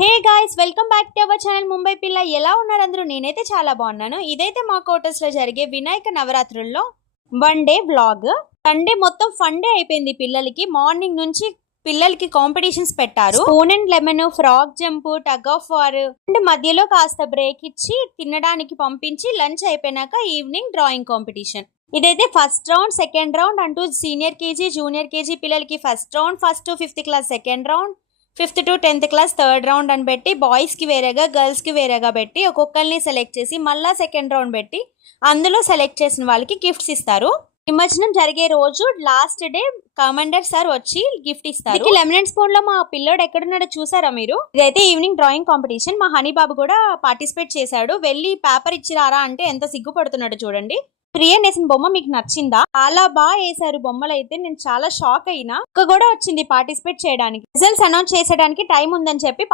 Hey guys, welcome back to our channel Mumbai పిల్ల. ఎలా ఉన్నారు అందరూ? నేనైతే చాలా బాగున్నాను. ఇదైతే మా క్వార్టర్స్ లో జరిగే వినాయక నవరాత్రుల్లో 1 డే వ్లాగ్. సండే మొత్తం ఫన్ డే అయిపోయింది పిల్లలకి. మార్నింగ్ నుంచి పిల్లలకి కాంపిటీషన్స్ పెట్టారు. Spoon and lemon, frog jump, tug of war. అంటే మధ్యలో కాస్త బ్రేక్ ఇచ్చి తినడానికి పంపించి లంచ్ అయిపోయినాక ఈవినింగ్ డ్రాయింగ్ కాంపిటీషన్. ఇదైతే ఫస్ట్ రౌండ్, సెకండ్ రౌండ్ అంటూ సీనియర్ కేజీ, జూనియర్ కేజీ పిల్లలకి first round, first to 5th class second round, 5th to 10th class third round అని పెట్టి బాయ్స్ కి వేరేగా గర్ల్స్ కి వేరేగా పెట్టి ఒక్కొక్కరిని సెలెక్ట్ చేసి మళ్ళా సెకండ్ రౌండ్ పెట్టి అందులో సెలెక్ట్ చేసిన వాళ్ళకి గిఫ్ట్స్ ఇస్తారు. నిమజ్జనం జరిగే రోజు లాస్ట్ డే కమాండర్ సార్ వచ్చి గిఫ్ట్ ఇస్తారు. లెమన్ స్పూన్ లో మా పిల్లోడు ఎక్కడున్నాడో చూసారా మీరు? ఇదైతే ఈవినింగ్ డ్రాయింగ్ కాంపిటీషన్. మా హనీ బాబు కూడా పార్టిసిపేట్ చేశాడు. వెళ్ళి పేపర్ ఇచ్చిరారా అంటే ఎంత సిగ్గుపడుతున్నాడు చూడండి. ప్రియన్ వేసిన బొమ్మ మీకు నచ్చిందా? చాలా బాగా వేసారు బొమ్మలు అయితే. నేను చాలా షాక్ అయినా. ఒక్క కూడా వచ్చింది పార్టిసిపేట్ చేయడానికి. రిజల్ట్స్ అనౌన్స్ చేసేయడానికి టైం ఉందని చెప్పి